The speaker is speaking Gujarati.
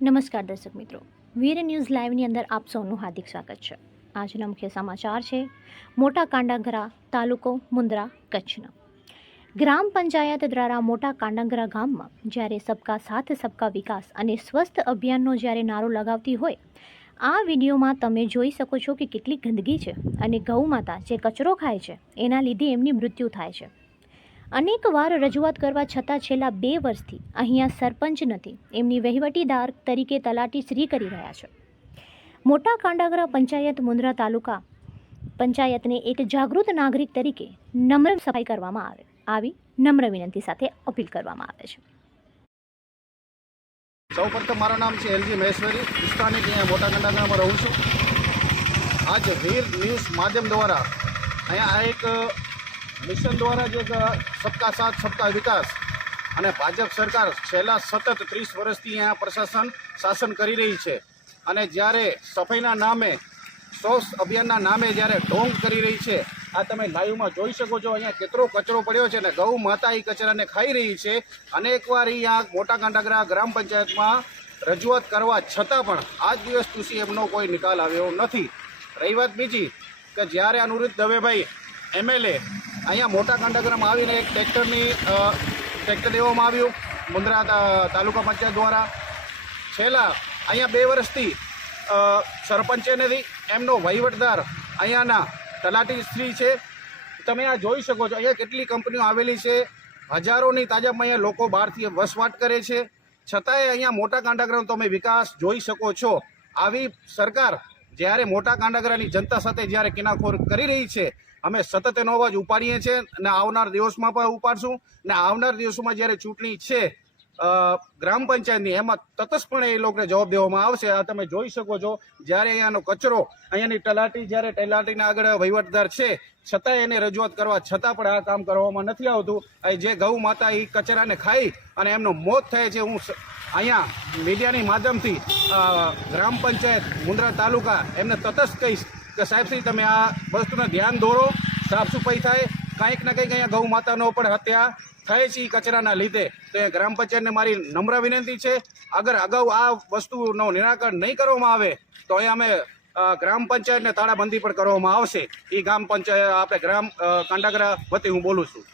નમસ્કાર દર્શક મિત્રો, વીર ન્યૂઝ લાઈવની અંદર આપ સૌનું હાર્દિક સ્વાગત છે। આજના મુખ્ય સમાચાર છે મોટા કાંડાગરા તાલુકો મુન્દ્રા કચ્છના। ગ્રામ પંચાયત દ્વારા મોટા કાંડાગરા ગામમાં જ્યારે સબકા સાથ સબકા વિકાસ અને સ્વસ્થ અભિયાનનો જ્યારે નારો લગાવતી હોય, આ વિડીયોમાં તમે જોઈ શકો છો કે કેટલી ગંદકી છે અને ગૌ માતા જે કચરો ખાય છે એના લીધે એમની મૃત્યુ થાય છે। અનેક વાર રજૂઆત કરવા છતાં છેલ્લા 2 વર્ષથી અહીંયા સરપંચ નથી, એમની વહીવટીદાર તરીકે તલાટી શ્રી કરી રહ્યા છે। મોટા કાંડાગરા પંચાયત મુન્દ્રા તાલુકા પંચાયતને એક જાગૃત નાગરિક તરીકે નમ્ર સફાઈ કરવામાં આવે, આવી નમ્ર વિનંતી સાથે અપીલ કરવામાં આવે છે। સૌપ્રથમ મારું નામ છે એલજી મહેશ્વરી, સ્થાનિક અહીંયા મોટા કાંડાગરામાં રહું છું। આજ વીર ન્યૂઝ માધ્યમ દ્વારા અહીંયા આ એક મિશન દ્વારા જે સબકા સાથ સબકા વિકાસ અને ભાજપ સરકાર છેલ્લા સતત 30 વર્ષથી અહીંયા પ્રશાસન શાસન કરી રહી છે અને જ્યારે સફાઈના નામે સ્વચ્છ અભિયાનના નામે જ્યારે ઢોંગ કરી રહી છે, આ તમે લાઈવમાં જોઈ શકો છો। અહીંયા કેટલો કચરો પડ્યો છે અને ગૌ માતા એ કચરાને ખાઈ રહી છે। અનેકવાર અહીંયા મોટા કાંડાગરા ગ્રામ પંચાયતમાં રજૂઆત કરવા છતાં પણ આજ દિવસ સુધી એમનો કોઈ નિકાલ આવ્યો નથી। રહી વાત બીજી કે જ્યારે અનુરુદ્ધ દવેભાઈ એમએલએ અહીંયા મોટા કાંડાગરામાં આવીને એક ટ્રેક્ટર દેવામાં આવ્યું મુન્દ્રા તાલુકા પંચાયત દ્વારા। છેલ્લા અહીંયા 2 વર્ષથી સરપંચે નથી, એમનો વહીવટદાર અહીંયાના તલાટી શ્રી છે। તમે આ જોઈ શકો છો અહીંયા કેટલી કંપનીઓ આવેલી છે, હજારોની તાજામાં અહીંયા લોકો બહારથી વસવાટ કરે છે, છતાંય અહીંયા મોટા કાંડાગરાનો તમે વિકાસ જોઈ શકો છો। આવી સરકાર જ્યારે મોટા કાંડાગરાની જનતા સાથે જ્યારે કિનાખોર કરી રહી છે, અમે સતત એનો અવાજ ઉપાડીએ છીએ અને આવનાર દિવસમાં પણ ઉપાડશું। ને આવનાર દિવસોમાં જ્યારે ચૂંટણી છે ગ્રામ પંચાયતની, એમાં તટસ્થપણે એ લોકોને જવાબ દેવામાં આવશે। આ તમે જોઈ શકો છો જ્યારે અહીંયાનો કચરો, અહીંયાની તલાટી જ્યારે તલાટીના આગળ વહીવટદાર છે, છતાંય એને રજૂઆત કરવા છતાં પણ આ કામ કરવામાં નથી આવતું। જે ગૌ માતા એ કચરાને ખાઈ અને એમનું મોત થાય છે, હું અહીંયા મીડિયાની માધ્યમથી ગ્રામ પંચાયત મુન્દ્રા તાલુકા એમને તટસ્થ કહીશ કે સાહેબશ્રી તમે આ વસ્તુને ધ્યાન દોરો, સાફ સફાઈ થાય। કંઈક ને કંઈક અહીંયા ગૌ માતાનો પણ હત્યા થાય છે કચરાના લીધે। તો એ ગ્રામ પંચાયતને મારી નમ્ર વિનંતી છે, અગર અગાઉ આ વસ્તુનો નિરાકરણ નહીં કરવામાં આવે તો અહીંયા અમે ગ્રામ પંચાયતને તાળાબંધી પણ કરવામાં આવશે। એ ગ્રામ પંચાયત આપણે ગ્રામ કાંડાગરા વતી હું બોલું છું।